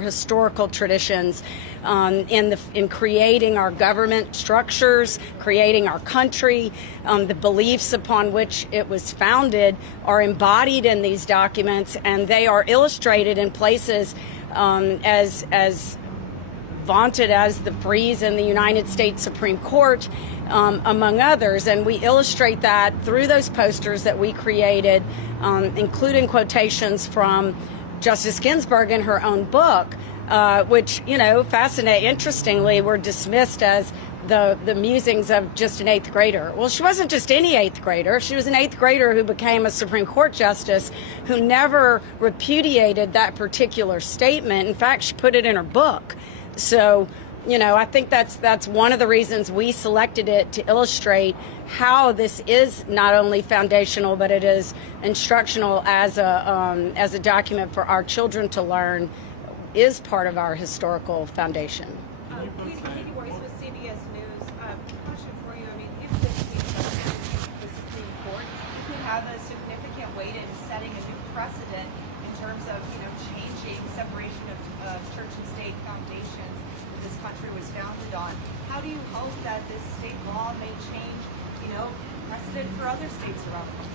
historical traditions in creating our government structures, creating our country. The beliefs upon which it was founded are embodied in these documents, and they are illustrated in places as vaunted as the frieze in the United States Supreme Court, among others. And we illustrate that through those posters that we created, including quotations from Justice Ginsburg in her own book, which, interestingly, were dismissed as the musings of just an eighth grader. Well, she wasn't just any eighth grader. She was an eighth grader who became a Supreme Court justice, who never repudiated that particular statement. In fact, she put it in her book. So, I think that's one of the reasons we selected it, to illustrate how this is not only foundational, but it is instructional as a document for our children to learn, is part of our historical foundation. Katie Weiss with CBS News. Question for you. I mean, if this case goes to the Supreme Court, it could have a significant weight in setting a new precedent in terms of, changing separation of church and state foundations that this country was founded on. How do you hope that this state law may change, precedent for other states around the country?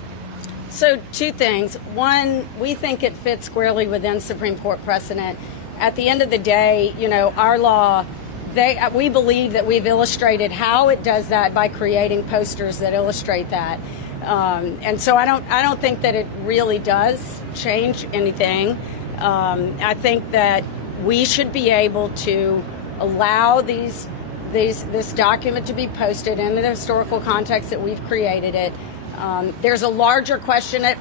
So, two things. One, we think it fits squarely within Supreme Court precedent. At the end of the day, our law, we believe that we've illustrated how it does that by creating posters that illustrate that. And so I don't think that it really does change anything. I think that we should be able to allow this document to be posted in the historical context that we've created it. There's a larger question in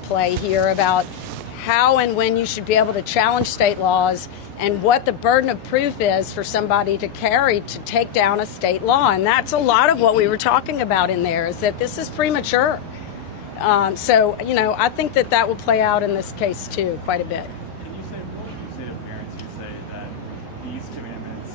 play here about how and when you should be able to challenge state laws, and what the burden of proof is for somebody to carry to take down a state law. And that's a lot of what we were talking about in there, is that this is premature. So, I think that will play out in this case, too, quite a bit. What would you say to parents who say that these commandments,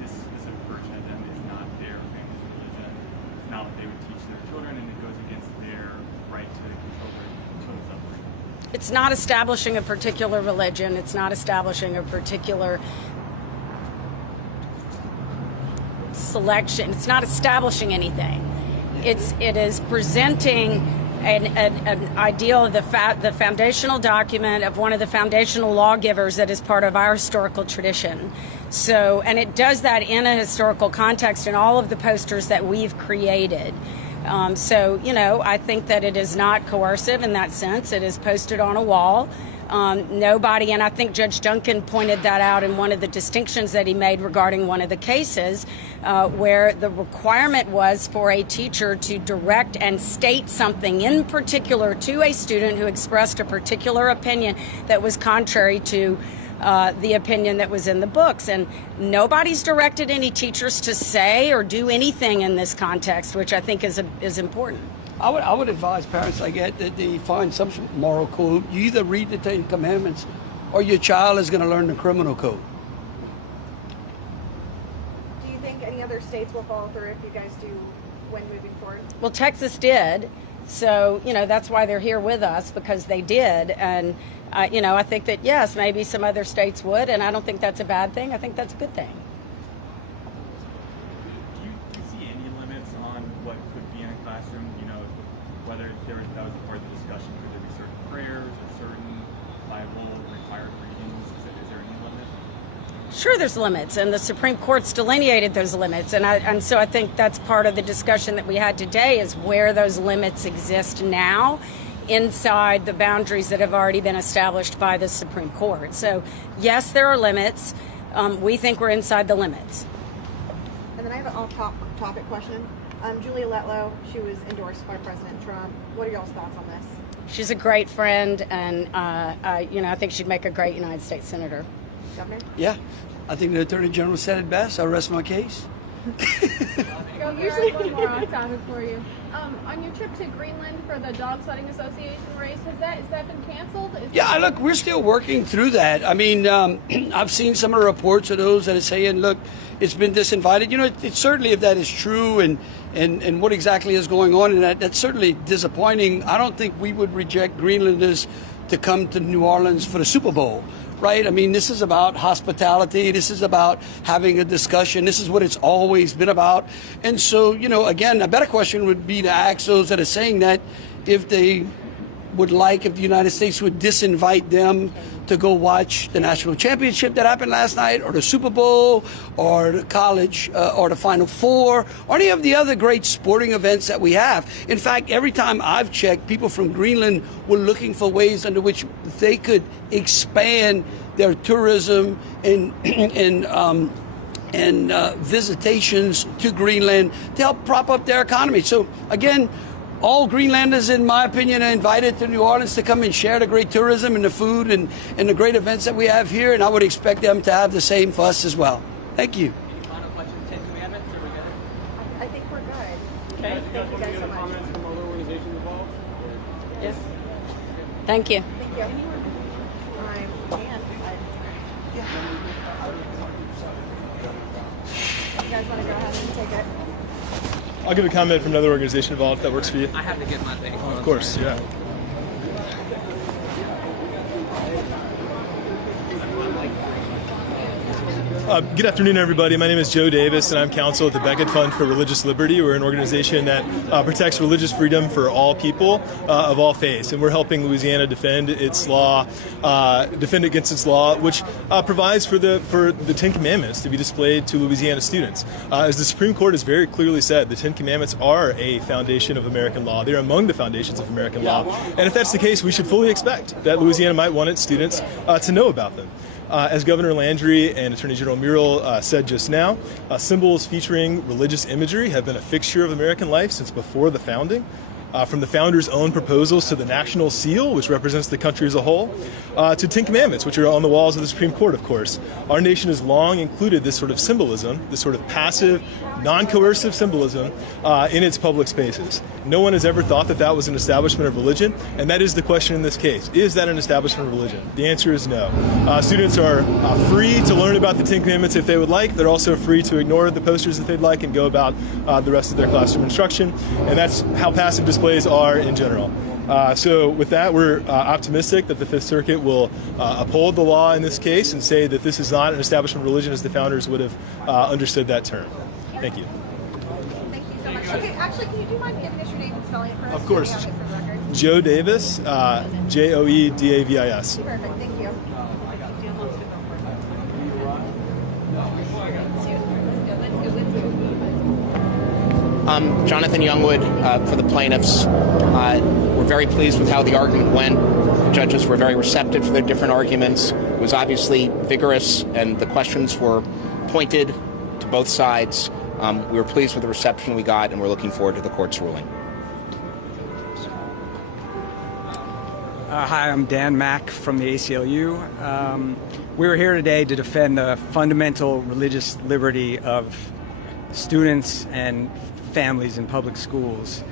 this version of them is not their family's religion, it's not what they would teach their children, and it goes against their right to control their children's upbringing? It's not establishing a particular religion. It's not establishing a particular selection. It's not establishing anything. It is presenting an ideal of the foundational document of one of the foundational lawgivers that is part of our historical tradition. So, and it does that in a historical context in all of the posters that we've created. I think that it is not coercive in that sense. It is posted on a wall. Nobody, and I think Judge Duncan pointed that out in one of the distinctions that he made regarding one of the cases, where the requirement was for a teacher to direct and state something in particular to a student who expressed a particular opinion that was contrary to the opinion that was in the books. And nobody's directed any teachers to say or do anything in this context, which I think is important. I would advise parents like that they find some moral code. You either read the Ten Commandments or your child is going to learn the criminal code. Do you think any other states will follow through if you guys do when moving forward? Well, Texas did. So, that's why they're here with us, because they did. And, I think that, yes, maybe some other states would, and I don't think that's a bad thing. I think that's a good thing. Do you see any limits on what could be in a classroom? Whether that was a part of the discussion, could there be certain prayers or certain Bible required readings? Is there any limit? Sure, there's limits, and the Supreme Court's delineated those limits, and so I think that's part of the discussion that we had today, is where those limits exist now inside the boundaries that have already been established by the Supreme Court. So, yes, there are limits. We think we're inside the limits. And then I have an off-topic question. Julia Letlow, she was endorsed by President Trump. What are y'all's thoughts on this? She's a great friend, and I think she'd make a great United States Senator. Governor? Yeah, I think the Attorney General said it best. I rest my case. Usually one more off topic for you. On your trip to Greenland for the Dog Sledding Association race, has that been canceled? Look, we're still working through that. I mean, I've seen some of the reports of those that are saying, look, it's been disinvited. It's certainly, if that is true and what exactly is going on, and that's certainly disappointing. I don't think we would reject Greenlanders to come to New Orleans for the Super Bowl. right? I mean, this is about hospitality. This is about having a discussion. This is what it's always been about. And so, again, a better question would be to ask those that are saying that if they would like if the United States would disinvite them to go watch the national championship that happened last night, or the Super Bowl, or the college, or the Final Four, or any of the other great sporting events that we have. In fact, every time I've checked, people from Greenland were looking for ways under which they could expand their tourism and visitations to Greenland to help prop up their economy. So again, all Greenlanders, in my opinion, are invited to New Orleans to come and share the great tourism and the food and the great events that we have here, and I would expect them to have the same for us as well. Thank you. Any final questions, Ten Commandments, or are we good? I think we're good. Okay. Thank you guys so much. Comments from other organizations involved? Yes. Thank you. Thank you. You guys want to go ahead and take it? I'll give a comment from another organization involved if that works for you. I have to get my thing. Of course, yeah. Good afternoon, everybody. My name is Joe Davis, and I'm counsel at the Beckett Fund for Religious Liberty. We're an organization that protects religious freedom for all people of all faiths, and we're helping Louisiana defend its law, defend against its law, which provides for the Ten Commandments to be displayed to Louisiana students. As the Supreme Court has very clearly said, the Ten Commandments are a foundation of American law. They're among the foundations of American law, and if that's the case, we should fully expect that Louisiana might want its students to know about them. As Governor Landry and Attorney General Murrill said just now, symbols featuring religious imagery have been a fixture of American life since before the founding. From the founders' own proposals to the national seal, which represents the country as a whole, to Ten Commandments, which are on the walls of the Supreme Court, of course. Our nation has long included this sort of symbolism, this sort of passive, non-coercive symbolism in its public spaces. No one has ever thought that that was an establishment of religion, and that is the question in this case. Is that an establishment of religion? The answer is no. Students are free to learn about the Ten Commandments if they would like. They're also free to ignore the posters if they'd like and go about the rest of their classroom instruction, and that's how passive displays are in general. So with that, we're optimistic that the Fifth Circuit will uphold the law in this case and say that this is not an establishment of religion as the founders would have understood that term. Thank you. Thank you so much. Okay, actually, can you do mind giving us your name and spelling it for us? Of course. So we have it for the record? Joe Davis, Joedavis. Perfect, thank you. Jonathan Youngwood for the plaintiffs. We're very pleased with how the argument went. The judges were very receptive for their different arguments. It was obviously vigorous, and the questions were pointed to both sides. We were pleased with the reception we got, and we're looking forward to the court's ruling. Hi, I'm Dan Mack from the ACLU. We're here today to defend the fundamental religious liberty of students and families in public schools.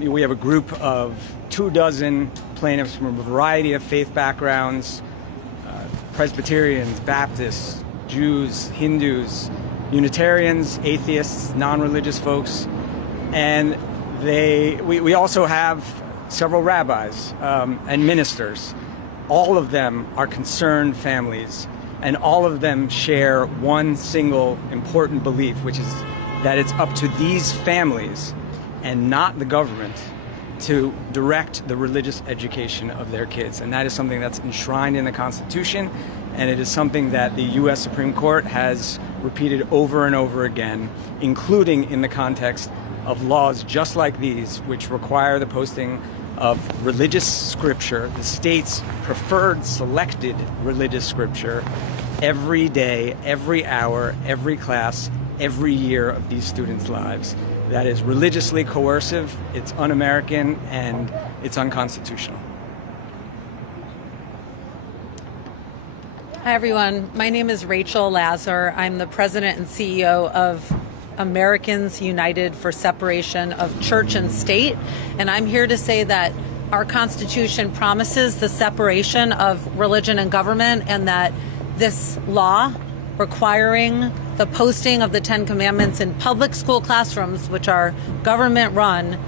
We have a group of 24 plaintiffs from a variety of faith backgrounds, Presbyterians, Baptists, Jews, Hindus, Unitarians, atheists, non-religious folks, and we also have several rabbis and ministers. All of them are concerned families, and all of them share one single important belief, which is that it's up to these families and not the government to direct the religious education of their kids. And that is something that's enshrined in the Constitution, and it is something that the U.S. Supreme Court has repeated over and over again, including in the context of laws just like these, which require the posting of religious scripture, the state's preferred selected religious scripture, every day, every hour, every class, every year of these students' lives. That is religiously coercive, it's un-American, and it's unconstitutional. Hi, everyone. My name is Rachel Lazar. I'm the president and CEO of Americans United for Separation of Church and State. And I'm here to say that our Constitution promises the separation of religion and government, and that this law requiring the posting of the Ten Commandments in public school classrooms, which are government run,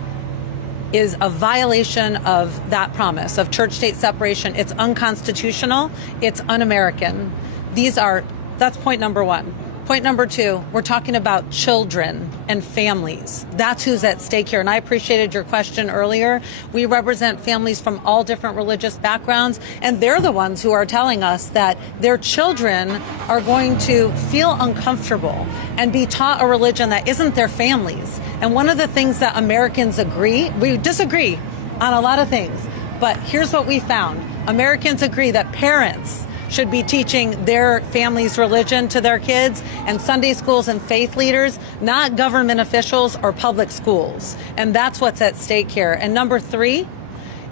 is a violation of that promise of church-state separation. It's unconstitutional. It's un-American. That's point number one. Point number two, we're talking about children and families. That's who's at stake here. And I appreciated your question earlier. We represent families from all different religious backgrounds, and they're the ones who are telling us that their children are going to feel uncomfortable and be taught a religion that isn't their families. And one of the things that Americans we disagree on a lot of things, but here's what we found. Americans agree that parents should be teaching their family's religion to their kids, and Sunday schools and faith leaders, not government officials or public schools. And that's what's at stake here. And number three,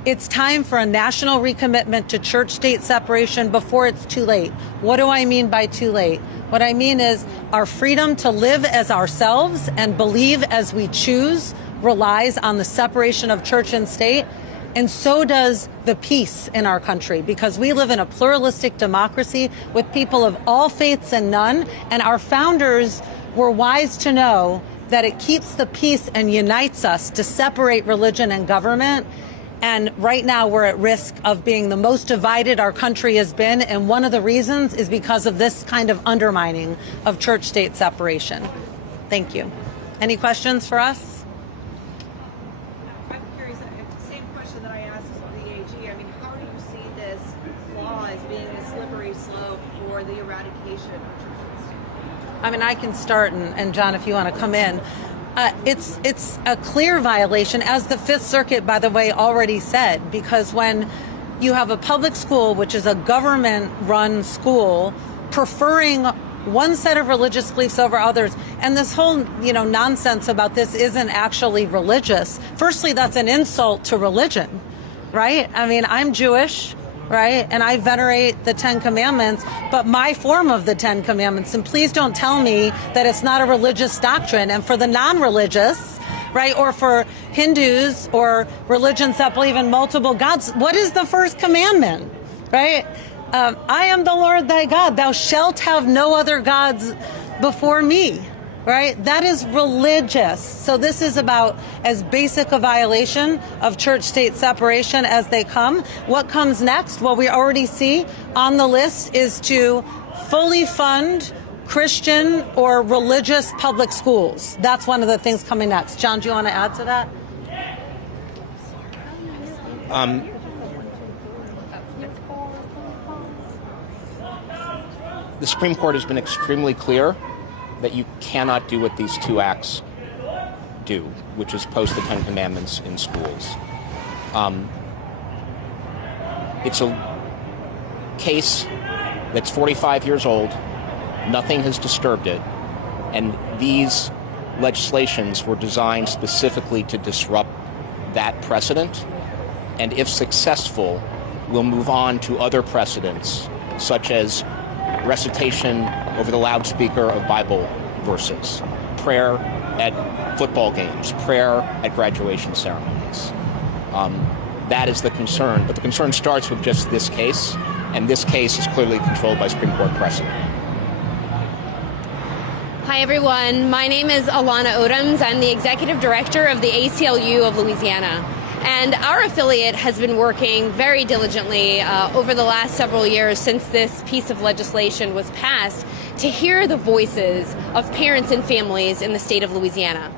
it's time for a national recommitment to church-state separation before it's too late. What do I mean by too late? What I mean is our freedom to live as ourselves and believe as we choose relies on the separation of church and state. And so does the peace in our country, because we live in a pluralistic democracy with people of all faiths and none. And our founders were wise to know that it keeps the peace and unites us to separate religion and government. And right now we're at risk of being the most divided our country has been. And one of the reasons is because of this kind of undermining of church-state separation. Thank you. Any questions for us? I'm curious, same question that I asked the AG. I mean, how do you see this law as being a slippery slope for the eradication of church and state? I mean, I can start, and John, if you want to come in. It's a clear violation, as the Fifth Circuit, by the way, already said, because when you have a public school, which is a government-run school, preferring one set of religious beliefs over others, and this whole, nonsense about this isn't actually religious. Firstly, that's an insult to religion, right? I mean, I'm Jewish, right? And I venerate the Ten Commandments, but my form of the Ten Commandments. And please don't tell me that it's not a religious doctrine. And for the non-religious, right, or for Hindus or religions that believe in multiple gods, what is the first commandment, right? I am the Lord thy God. Thou shalt have no other gods before me, right? That is religious. So this is about as basic a violation of church-state separation as they come. What comes next? Well, we already see on the list is to fully fund Christian or religious public schools. That's one of the things coming next. John, do you want to add to that? The Supreme Court has been extremely clear that you cannot do what these two acts do, which is post the Ten Commandments in schools. It's a case that's 45 years old. Nothing has disturbed it. And these legislations were designed specifically to disrupt that precedent. And if successful, we'll move on to other precedents, such as recitation over the loudspeaker of Bible verses, prayer at football games, prayer at graduation ceremonies. That is the concern. But the concern starts with just this case, and this case is clearly controlled by Supreme Court precedent. Hi, everyone. My name is Alana Odoms. I'm the executive director of the ACLU of Louisiana. And our affiliate has been working very diligently over the last several years since this piece of legislation was passed to hear the voices of parents and families in the state of Louisiana.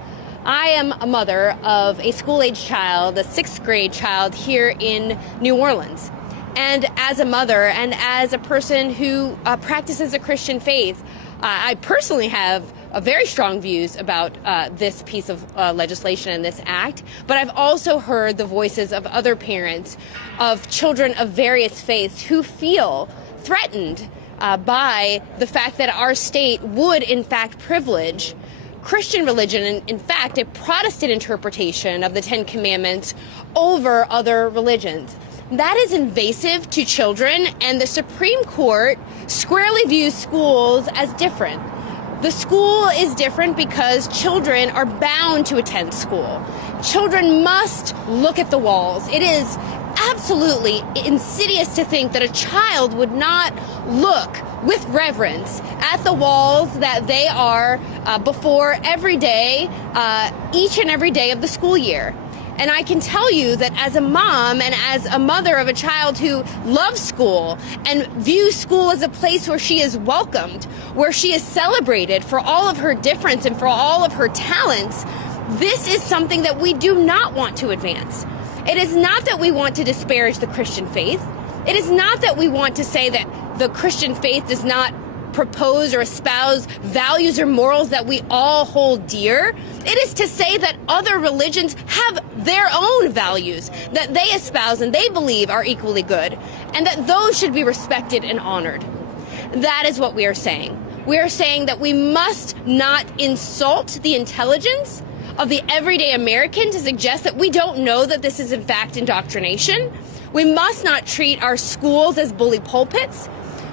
I am a mother of a school-age child, a 6th grade child here in New Orleans. And as a mother and as a person who practices a Christian faith, I personally have very strong views about this piece of legislation and this act, but I've also heard the voices of other parents of children of various faiths who feel threatened by the fact that our state would, in fact, privilege Christian religion, and in fact, a Protestant interpretation of the Ten Commandments over other religions. That is invasive to children, and the Supreme Court squarely views schools as different. The school is different because children are bound to attend school. Children must look at the walls. It is absolutely insidious to think that a child would not look with reverence at the walls that they are before every day, each and every day of the school year. And I can tell you that as a mom and as a mother of a child who loves school and views school as a place where she is welcomed, where she is celebrated for all of her difference and for all of her talents, this is something that we do not want to advance. It is not that we want to disparage the Christian faith. It is not that we want to say that the Christian faith does not propose or espouse values or morals that we all hold dear. It is to say that other religions have their own values that they espouse and they believe are equally good, and that those should be respected and honored. That is what we are saying. We are saying that we must not insult the intelligence of the everyday American to suggest that we don't know that this is in fact indoctrination. We must not treat our schools as bully pulpits.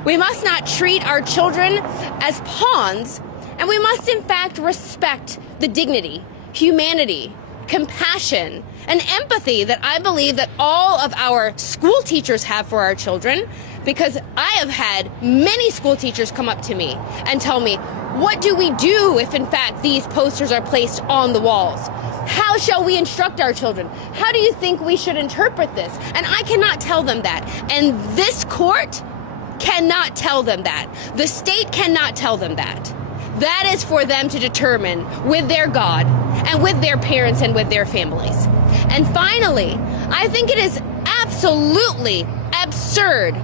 We must not treat our children as pawns, and we must in fact respect the dignity, humanity, compassion, and empathy that I believe that all of our school teachers have for our children, because I have had many school teachers come up to me and tell me, what do we do if in fact these posters are placed on the walls? How shall we instruct our children? How do you think we should interpret this? And I cannot tell them that. And this court cannot tell them that. The state cannot tell them that. That is for them to determine with their God and with their parents and with their families. And finally, I think it is absolutely absurd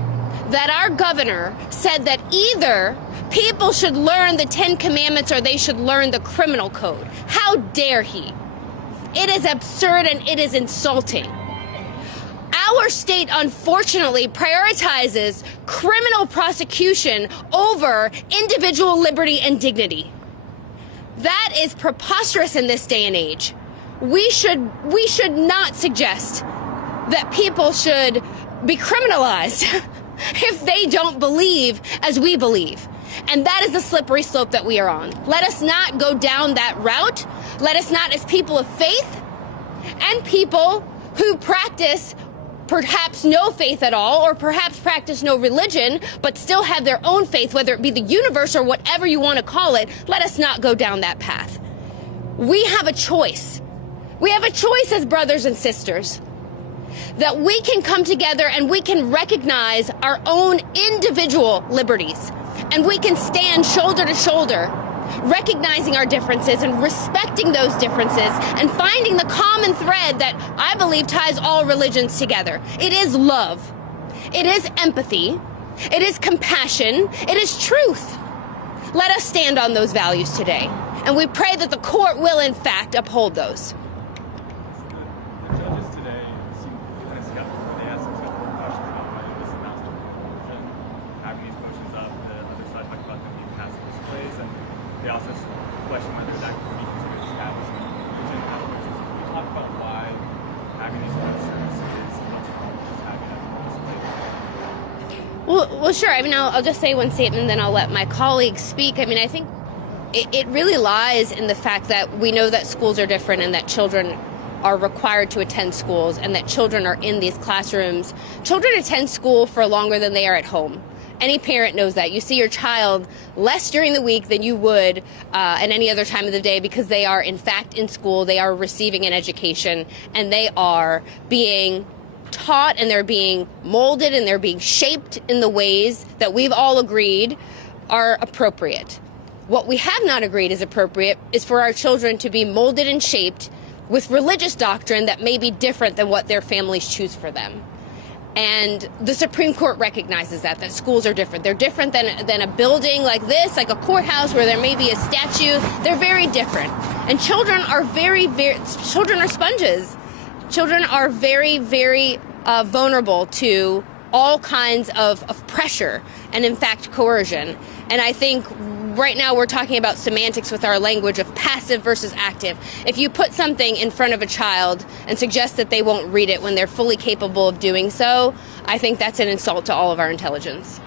that our governor said that either people should learn the 10 Commandments or they should learn the criminal code. How dare he? It is absurd and it is insulting. Our state, unfortunately, prioritizes criminal prosecution over individual liberty and dignity. That is preposterous in this day and age. We should not suggest that people should be criminalized if they don't believe as we believe. And that is the slippery slope that we are on. Let us not go down that route. Let us not, as people of faith and people who practice perhaps no faith at all, or perhaps practice no religion, but still have their own faith, whether it be the universe or whatever you want to call it, let us not go down that path. We have a choice. We have a choice as brothers and sisters, that we can come together and we can recognize our own individual liberties, and we can stand shoulder to shoulder, recognizing our differences and respecting those differences and finding the common thread that I believe ties all religions together. It is love. It is empathy. It is compassion. It is truth. Let us stand on those values today. And we pray that the court will, in fact, uphold those. The judges today seem kind of skeptical. They asked some skeptical questions about whether this amounts to coercion, having these posters up. The other side talked about them being passive displays, and they also question whether that could be considered establishment religion. In other words, can you talk about why having these posters is what's wrong with just having them displayed? Well, sure. I mean, I'll just say one statement, then I'll let my colleagues speak. I mean, I think it really lies in the fact that we know that schools are different and that children are required to attend schools and that children are in these classrooms. Children attend school for longer than they are at home. Any parent knows that. You see your child less during the week than you would at any other time of the day, because they are, in fact, in school. They are receiving an education, and they are being taught, and they're being molded, and they're being shaped in the ways that we've all agreed are appropriate. What we have not agreed is appropriate is for our children to be molded and shaped with religious doctrine that may be different than what their families choose for them. And the Supreme Court recognizes that schools are different. They're different than a building like this, like a courthouse where there may be a statue. They're very different. And children are children are sponges. Children are very, very vulnerable to all kinds of pressure and, in fact, coercion. And I think right now we're talking about semantics with our language of passive versus active. If you put something in front of a child and suggest that they won't read it when they're fully capable of doing so, I think that's an insult to all of our intelligence.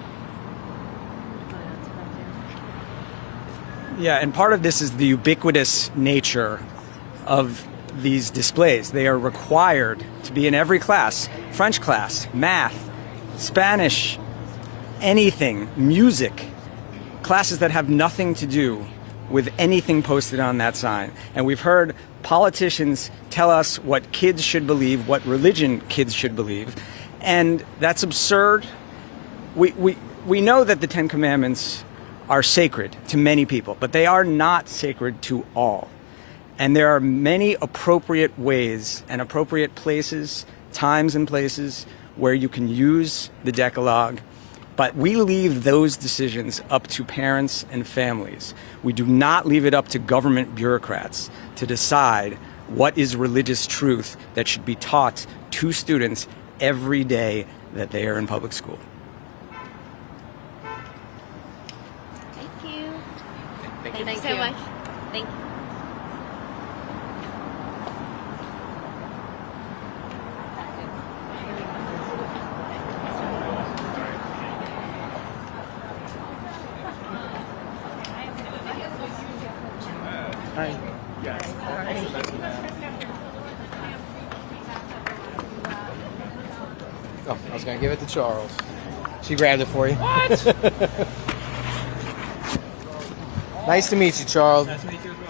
Yeah, and part of this is the ubiquitous nature of these displays. They are required to be in every class: French class, math, Spanish, anything, music, classes that have nothing to do with anything posted on that sign. And we've heard politicians tell us what kids should believe, what religion kids should believe, and that's absurd. We know that the Ten Commandments are sacred to many people, but they are not sacred to all. And there are many appropriate ways and appropriate places, times and places, where you can use the Decalogue, but we leave those decisions up to parents and families. We do not leave it up to government bureaucrats to decide what is religious truth that should be taught to students every day that they are in public school. Thank you. Thank you so much. Thank you. Oh, I was gonna give it to Charles. She grabbed it for you. What? Nice to meet you, Charles. Nice to meet you as well.